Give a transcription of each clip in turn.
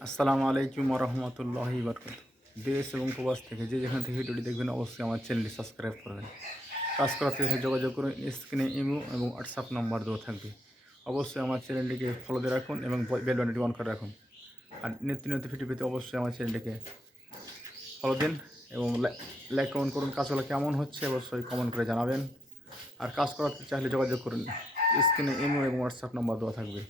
আসসালামু আলাইকুম রহমতুল্লাহ বরকত দেশ এবং প্রবাস থেকে যে যেখান থেকে ভিডিওটি দেখবেন অবশ্যই আমার চ্যানেলটি সাবস্ক্রাইব করবেন। কাজ থেকে যোগাযোগ করুন, স্ক্রিনে ইমো এবং হোয়াটসঅ্যাপ নাম্বার দেওয়া থাকবে। অবশ্যই আমার চ্যানেলটিকে ফলো দিয়ে রাখুন এবং বেল বাটনটি অন করে রাখুন। আর নিত্য নিত্য ভিডিও পেতে অবশ্যই আমার চ্যানেলটিকে ফলো দিন এবং লাইক কমেন্ট করুন, কাজগুলো কেমন হচ্ছে অবশ্যই কমেন্ট করে জানাবেন। আর কাজ করাতে চাইলে যোগাযোগ করুন। স্ক্রিনে ইমো এবং হোয়াটসঅ্যাপ নম্বর দেওয়া থাকবে।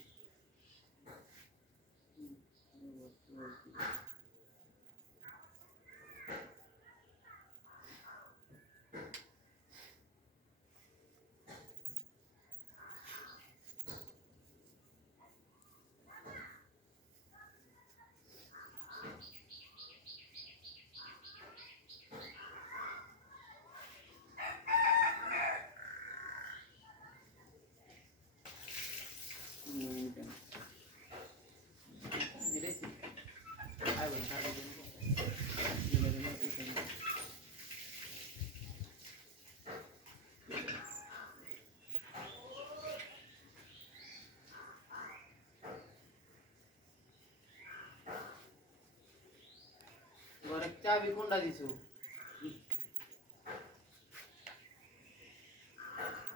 দিছো?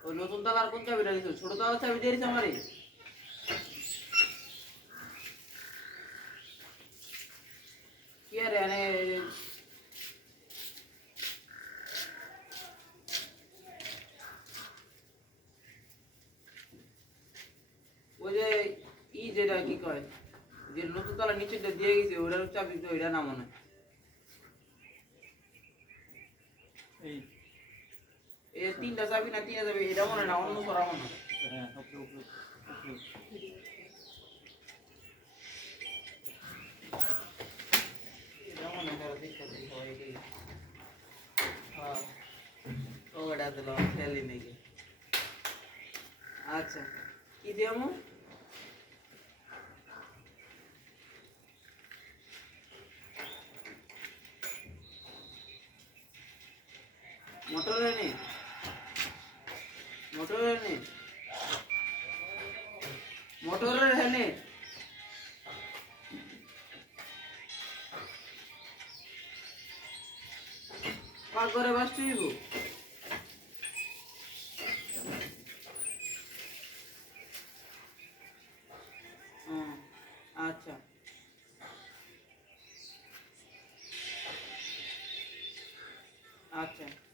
ওই নতুন কোন দিছো? ছোট চাবি আমারে? কি আরে ওই যে ই যেটা কি কয়? যে নতুন তালা নিচেটা দিয়ে গেছে, ওটার চাবি তো এটা না মনে হয়। এ তিনটা চাবি না তিনটা চাবি এটা মনে হয় না অন্য করা মনে হয় এটা মনে হয় দেখতে দেখি হয় কি হ্যাঁ ওটা দিল খেলি নাকি আচ্ছা কি দিয়ামু মোটরের নেই মোটরের হেনে পাক করে বাস চুইব আচ্ছা। আচ্ছা।